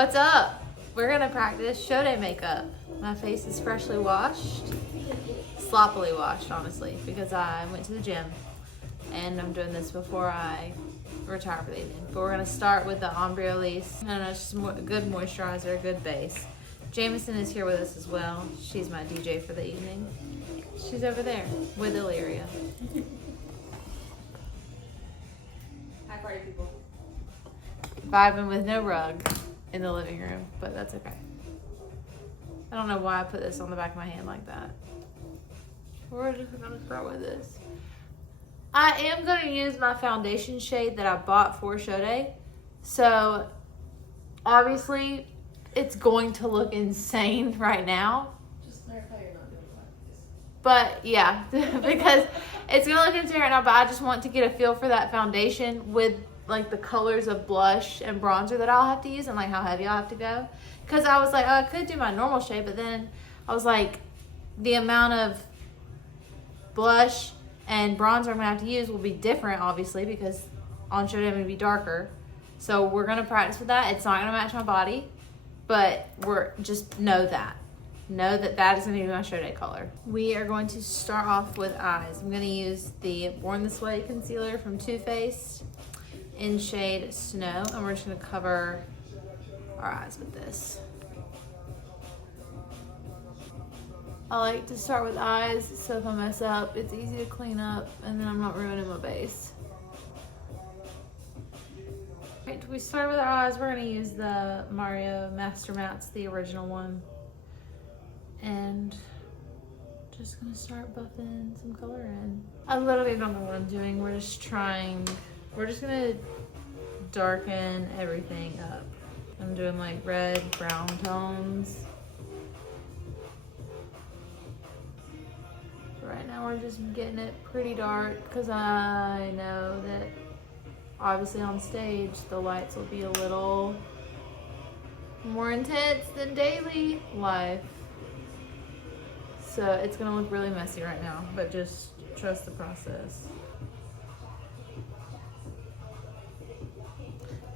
What's up? We're gonna practice show day makeup. My face is freshly washed, sloppily washed, honestly, because I went to the gym and I'm doing this before I retire for the evening. But we're gonna start with the Ombre Elise. No, it's just a good moisturizer, a good base. Jameson is here with us as well. She's my DJ for the evening. She's over there with Illyria. Hi, party people. Vibing with no rug in the living room, but that's okay. I don't know why I put this on the back of my hand like that. We're just gonna start with this. I am gonna use my foundation shade that I bought for show day. So obviously it's going to look insane right now. Just clarify you're not doing it like this. But yeah, because it's gonna look insane right now, but I just want to get a feel for that foundation with like the colors of blush and bronzer that I'll have to use and like how heavy I'll have to go. Cause I was like, oh, I could do my normal shade, but then I was like, the amount of blush and bronzer I'm gonna have to use will be different, obviously, because on show day I'm gonna be darker. So we're gonna practice with that. It's not gonna match my body, but just know that that is gonna be my show day color. We are going to start off with eyes. I'm gonna use the Born This Way concealer from Too Faced in shade Snow, and we're just gonna cover our eyes with this. I like to start with eyes, so if I mess up, it's easy to clean up, and then I'm not ruining my base. Right, we start with our eyes. We're gonna use the Mario Master Mattes, the original one, and just gonna start buffing some color in. I literally don't know what I'm doing. We're just gonna darken everything up. I'm doing like red, brown tones. Right now we're just getting it pretty dark because I know that obviously on stage the lights will be a little more intense than daily life. So it's gonna look really messy right now, but just trust the process.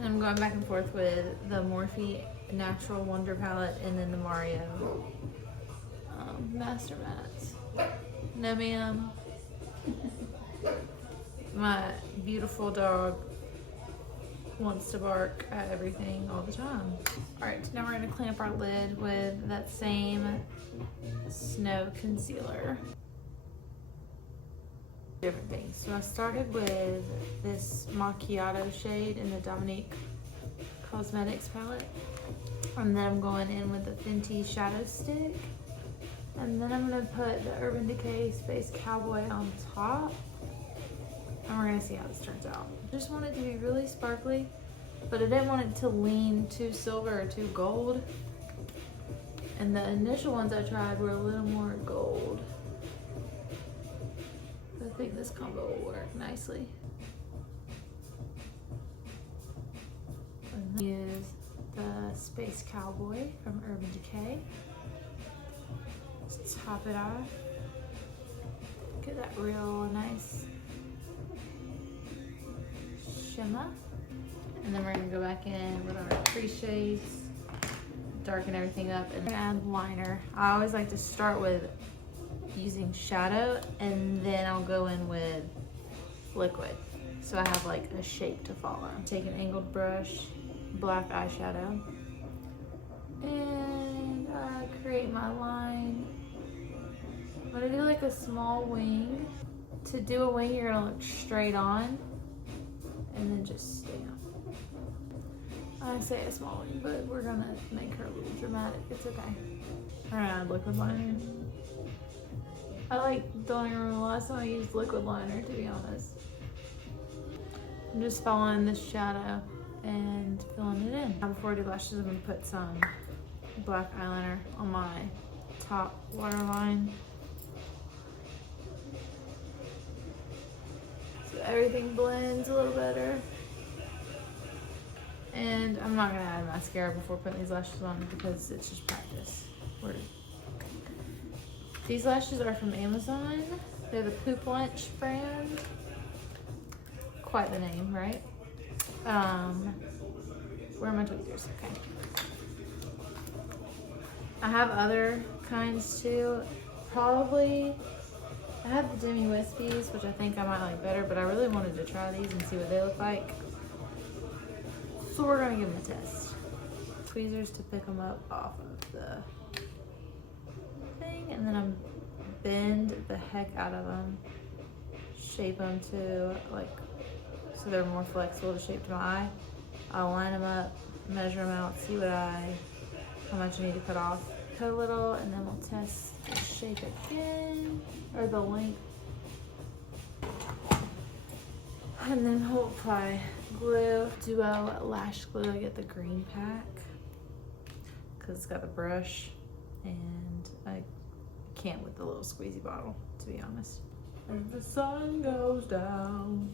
And I'm going back and forth with the Morphe Natural Wonder Palette and then the Mario Master Mattes. No ma'am. My beautiful dog wants to bark at everything all the time. Alright, now we're going to clean up our lid with that same Snow concealer. Different things. So I started with this macchiato shade in the Dominique Cosmetics palette, and then I'm going in with the Fenty shadow stick, and then I'm going to put the Urban Decay Space Cowboy on top, and we're going to see how this turns out. I just want it to be really sparkly, but I didn't want it to lean too silver or too gold, and the initial ones I tried were a little more gold. I think this combo will work nicely. And then use the Space Cowboy from Urban Decay. Just top it off. Get that real nice shimmer. And then we're gonna go back in with our crease shades, darken everything up, and add liner. I always like to start with using shadow, and then I'll go in with liquid, so I have like a shape to follow. Take an angled brush, black eyeshadow, and I create my line. I'm gonna do like a small wing. To do a wing, you're gonna look straight on and then just stamp. I say a small wing, but we're gonna make her a little dramatic. It's okay. We're gonna add liquid liner. I don't even remember the last time I used liquid liner, to be honest. I'm just following this shadow and filling it in. Now before I do lashes, I'm gonna put some black eyeliner on my top waterline. So everything blends a little better. And I'm not gonna add mascara before putting these lashes on because it's just practice. These lashes are from Amazon. They're the Poop Lunch brand. Quite the name, right? Where are my tweezers? Okay. I have other kinds too. Probably, I have the Demi Wispies, which I think I might like better, but I really wanted to try these and see what they look like. So we're gonna give them a test. Tweezers to pick them up off of the thing, and then I'm bend the heck out of them, shape them to like, so they're more flexible to shape to my eye. I'll line them up, measure them out, see how much I need to cut off. Cut a little, and then we'll test the shape again, or the length. And then we'll apply glue, Duo Lash Glue. I get the green pack, because it's got the brush, and I can't with the little squeezy bottle, to be honest. As the sun goes down.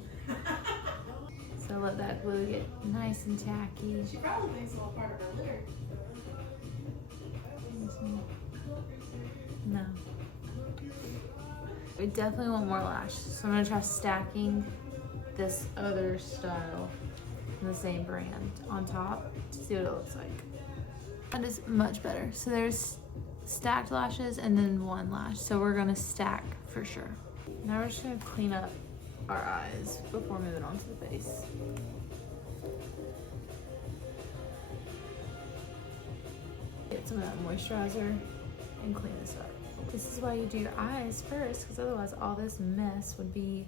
So let that glue get nice and tacky. She probably thinks it's all part of her litter. No. We definitely want more lash. So I'm gonna try stacking this other style from the same brand on top to see what it looks like. That is much better. So there's stacked lashes and then one lash. So we're gonna stack for sure. Now we're just gonna clean up our eyes before moving on to the face. Get some of that moisturizer and clean this up. This is why you do your eyes first, because otherwise all this mess would be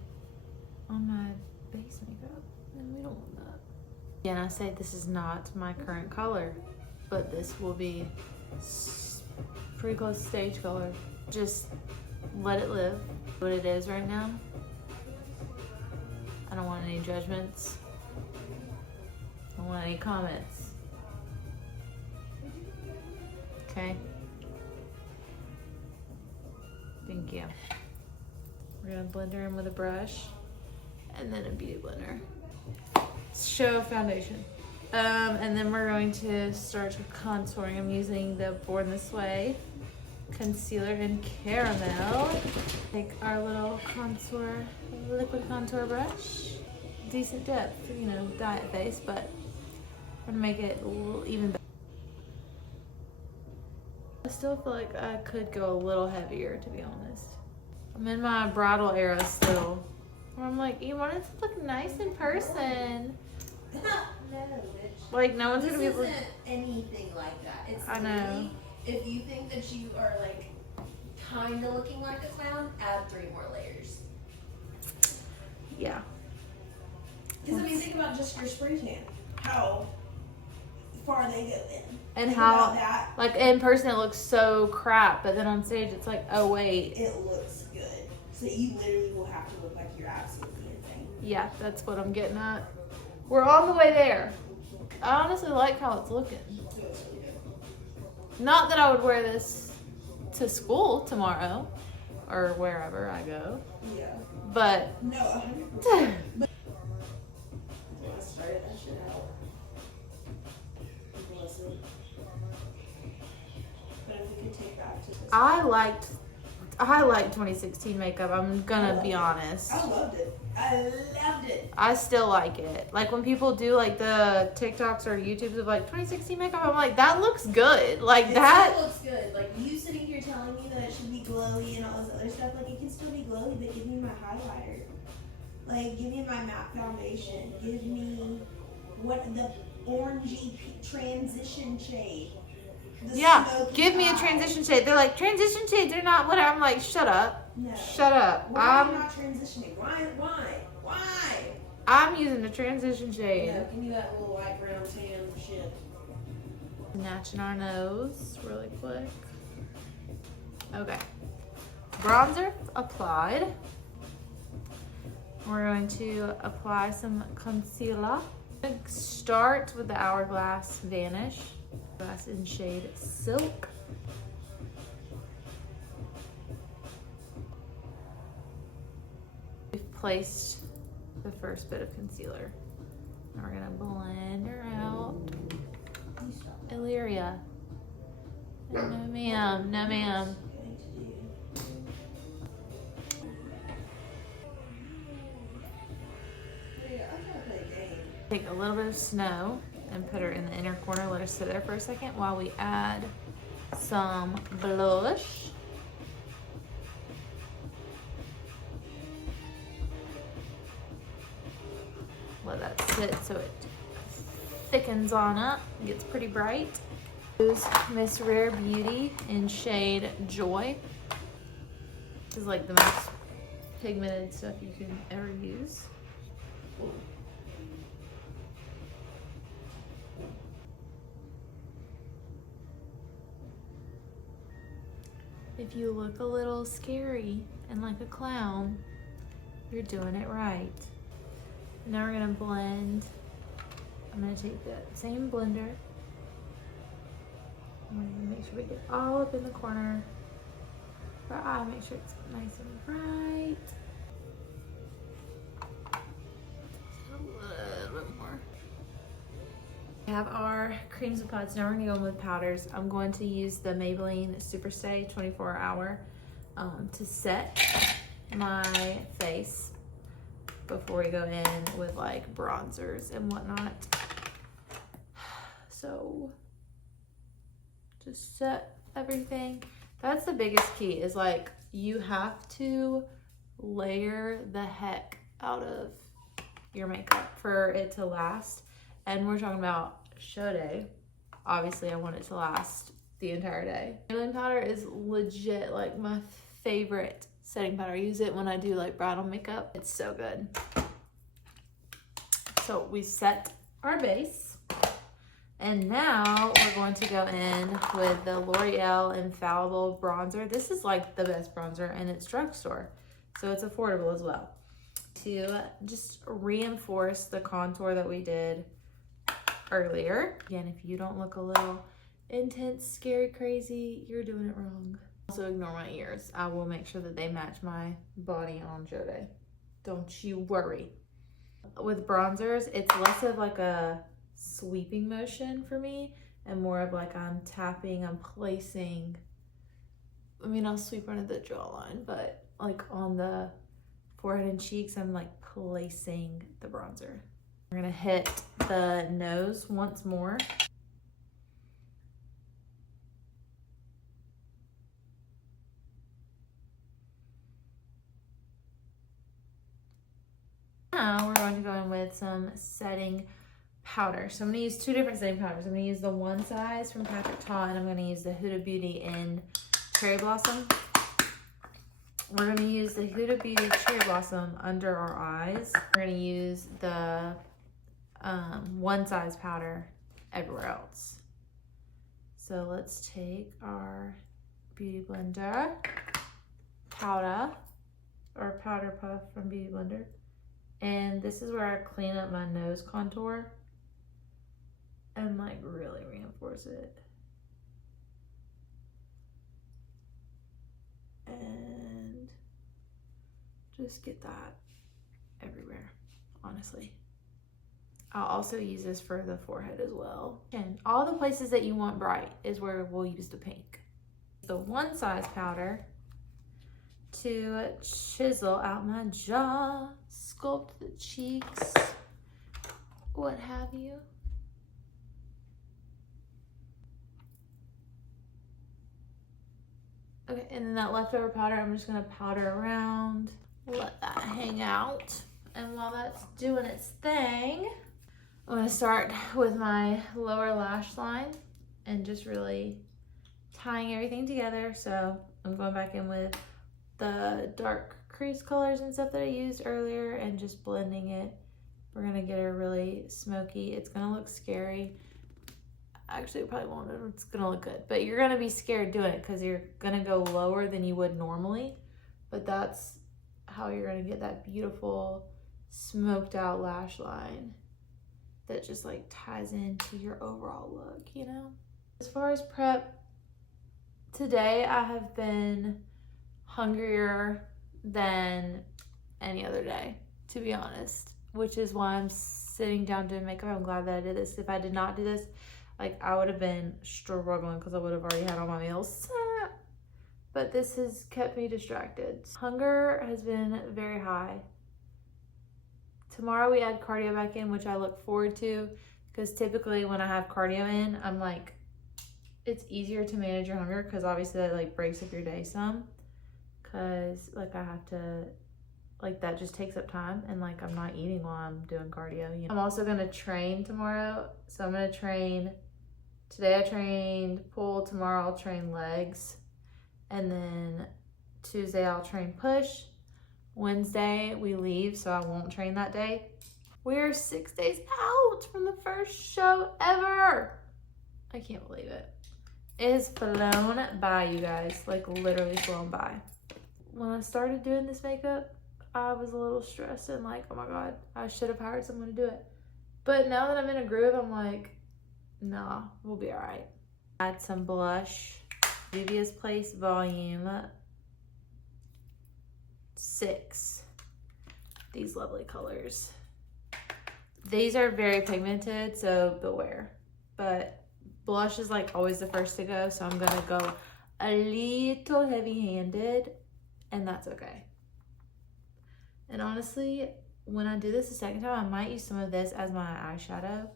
on my base makeup, and we don't want that. Again, I say this is not my current color, but this will be pretty close to stage color. Just let it live. What it is right now. I don't want any judgments. I don't want any comments. Okay? Thank you. We're gonna blend her in with a brush and then a beauty blender. Show foundation. And then we're going to start contouring. I'm using the Born This Way concealer in caramel. Take our little liquid contour brush. Decent depth, you know, diet face, but I'm gonna make it a little even better. I still feel like I could go a little heavier, to be honest. I'm in my bridal era still, where I'm like, you want it to look nice in person. No, bitch. Like, no one's This gonna be able to. isn't anything like that. It's I know. literally, if you think that you are like kind of looking like a clown, add 3 more layers. Yeah. Because I mean, think about just your spray tan. How far they go in. And Think how, about that. like, in person it looks so crap, but then on stage it's like, oh wait. It looks good. So you literally will have to look like you're absolutely insane. Yeah, that's what I'm getting at. We're on the way there. I honestly like how it's looking. It looks really good. Not that I would wear this to school tomorrow or wherever I go, Yeah. but No, 100%. But when I started that shit out, bless it. But if we could take back to this. I liked 2016 makeup. I'm gonna be honest. I loved it. I loved it. I still like it. Like when people do like the TikToks or YouTubes of like 2016 makeup, I'm like, that looks good. Like It that. still looks good. Like you sitting here telling me that it should be glowy and all this other stuff. Like it can still be glowy, but give me my highlighter. Like give me my matte foundation. Give me the orangey transition shade. The Yeah, smoky give me a eye. transition shade. They're like, transition shades are not what I'm like, shut up. No. Shut up. Why are you not transitioning? Why? I'm using the transition shade. No, give me that little light brown tan shit. Matching our nose really quick. Okay. Bronzer applied. We're going to apply some concealer. Start with the Hourglass Vanish. Glass in shade Silk. We've placed the first bit of concealer. Now we're gonna blend her out. Illyria. No ma'am, no ma'am. Take a little bit of Snow and put her in the inner corner. Let her sit there for a second while we add some blush. Let that sit so it thickens on up, gets pretty bright. Use Miss Rare Beauty in shade Joy. This is like the most pigmented stuff you can ever use. If you look a little scary and like a clown, you're doing it right. Now we're gonna blend. I'm gonna take that same blender. I'm gonna make sure we get all up in the corner of our eye, make sure it's nice and bright. A little bit more. We have our creams and pods. Now we're gonna go in with powders. I'm going to use the Maybelline Super Stay 24 Hour to set my face before we go in with like bronzers and whatnot. So just set everything. That's the biggest key, is like you have to layer the heck out of your makeup for it to last. And we're talking about show day. Obviously I want it to last the entire day. Maybelline powder is legit like my favorite setting powder. I use it when I do like bridal makeup. It's so good. So we set our base, and now we're going to go in with the L'Oreal Infallible Bronzer. This is like the best bronzer, and it's drugstore, so it's affordable as well. To just reinforce the contour that we did earlier. Again, if you don't look a little intense, scary, crazy, you're doing it wrong. Also ignore my ears. I will make sure that they match my body on show day. Don't you worry. With bronzers, it's less of like a sweeping motion for me and more of like I'm tapping, I'm placing. I mean, I'll sweep under the jawline, but like on the forehead and cheeks, I'm like placing the bronzer. We're gonna hit the nose once more. Now we're going to go in with some setting powder. So I'm going to use two different setting powders. I'm going to use the one size from Patrick Ta, and I'm going to use the Huda Beauty in Cherry Blossom. We're going to use the Huda Beauty Cherry Blossom under our eyes. We're going to use the one size powder everywhere else. So let's take our Beauty Blender powder, or powder puff from Beauty Blender. And this is where I clean up my nose contour and like really reinforce it. And just get that everywhere, honestly. I'll also use this for the forehead as well. And all the places that you want bright is where we'll use the pink. The one size powder to chisel out my jaw, sculpt the cheeks, what have you. Okay, and then that leftover powder, I'm just gonna powder around, let that hang out. And while that's doing its thing, I'm gonna start with my lower lash line and just really tying everything together. So I'm going back in with the dark crease colors and stuff that I used earlier and just blending it. We're gonna get her really smoky. It's gonna look scary. Actually, it probably won't. It's gonna look good, but you're gonna be scared doing it because you're gonna go lower than you would normally, but that's how you're gonna get that beautiful smoked out lash line that just like ties into your overall look, you know? As far as prep, today I have been hungrier than any other day, to be honest, which is why I'm sitting down doing makeup. I'm glad that I did this. If I did not do this, like I would have been struggling because I would have already had all my meals. But this has kept me distracted. Hunger has been very high. Tomorrow we add cardio back in, which I look forward to, because typically when I have cardio in, I'm like it's easier to manage your hunger because obviously that like breaks up your day some. Cause like I have to, like that just takes up time and like I'm not eating while I'm doing cardio. You know? I'm also gonna train tomorrow. So I'm gonna train, today I trained pull, tomorrow I'll train legs. And then Tuesday I'll train push. Wednesday we leave, so I won't train that day. We're 6 days out from the first show ever. I can't believe it. It has flown by, you guys, like literally flown by. When I started doing this makeup, I was a little stressed and like, oh my God, I should have hired someone to do it. But now that I'm in a groove, I'm like, nah, we'll be all right. Add some blush. Juvia's Place Volume 6. These lovely colors. These are very pigmented, so beware. But blush is like always the first to go, so I'm gonna go a little heavy-handed, and that's okay. And honestly, when I do this the second time, I might use some of this as my eyeshadow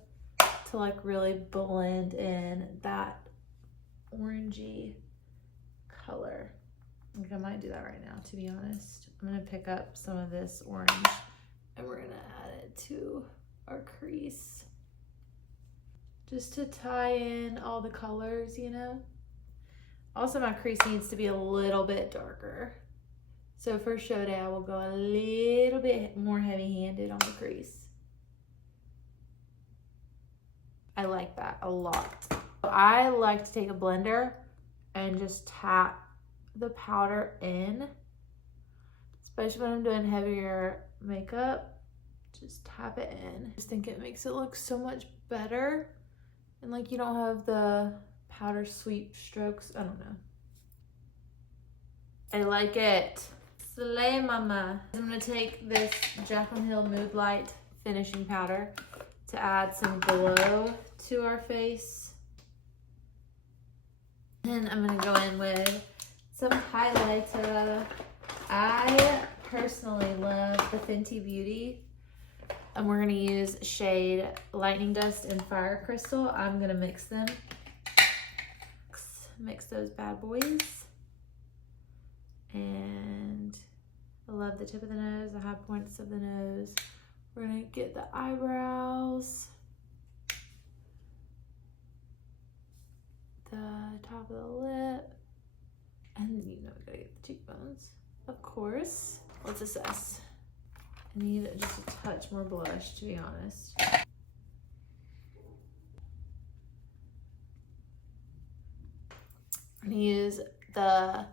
to like really blend in that orangey color. Like I might do that right now, to be honest. I'm gonna pick up some of this orange and we're gonna add it to our crease just to tie in all the colors, you know. Also, my crease needs to be a little bit darker, so for show day I will go a little bit more heavy-handed on the crease. I like that a lot. I like to take a blender and just tap the powder in, especially when I'm doing heavier makeup. Just tap it in. I just think it makes it look so much better, and like you don't have the powder sweep strokes. I don't know. I like it. Slay mama. I'm gonna take this Jaclyn Hill Mood Light finishing powder to add some glow to our face. And I'm gonna go in with some highlighter. I personally love the Fenty Beauty, and we're gonna use shade Lightning Dust and Fire Crystal. I'm gonna mix them. Mix those bad boys. And I love the tip of the nose, the high points of the nose. We're gonna get the eyebrows, the top of the lip, and you know we gotta get the cheekbones, of course. Let's assess. I need just a touch more blush, to be honest. I'm gonna use the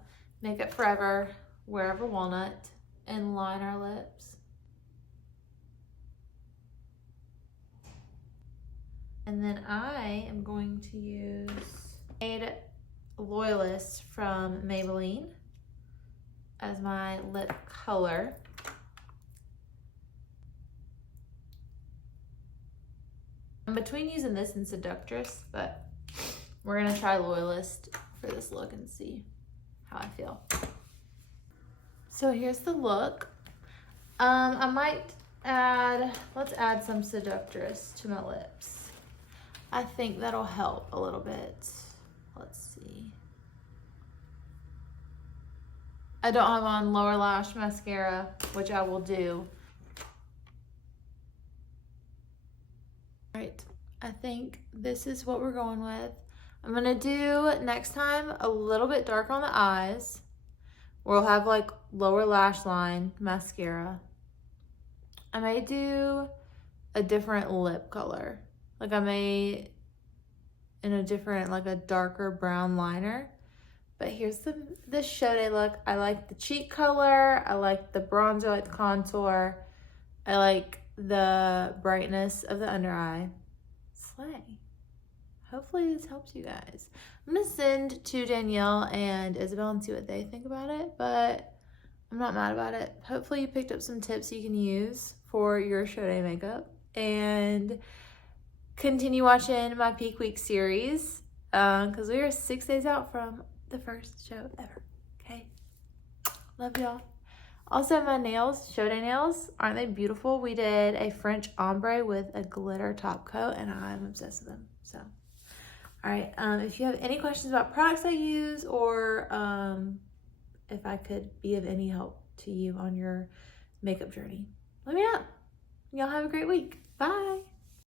Makeup Forever Wherever Walnut and line our lips. And then I am going to use Shade Loyalist from Maybelline as my lip color. I'm between using this and Seductress, but we're gonna try Loyalist for this look and see how I feel. So here's the look. I might let's add some Seductress to my lips. I think that'll help a little bit. Let's see. I don't have on lower lash mascara, which I will do. All right, I think this is what we're going with. I'm gonna do next time a little bit dark on the eyes. We'll have like lower lash line mascara. I may do a different lip color. Like I may in a different, like a darker brown liner. But here's the show day look. I like the cheek color. I like the bronzer, I like the contour. I like the brightness of the under eye. Slay. Hopefully this helps you guys. I'm gonna send to Danielle and Isabel and see what they think about it, but I'm not mad about it. Hopefully you picked up some tips you can use for your show day makeup, and continue watching my Peak Week series because we are 6 days out from the first show ever. Okay, love y'all. Also, my nails, show day nails, aren't they beautiful? We did a French ombre with a glitter top coat, and I'm obsessed with them. So, all All right. If you have any questions about products I use, or if I could be of any help to you on your makeup journey, let me know. Y'all have a great week. Bye.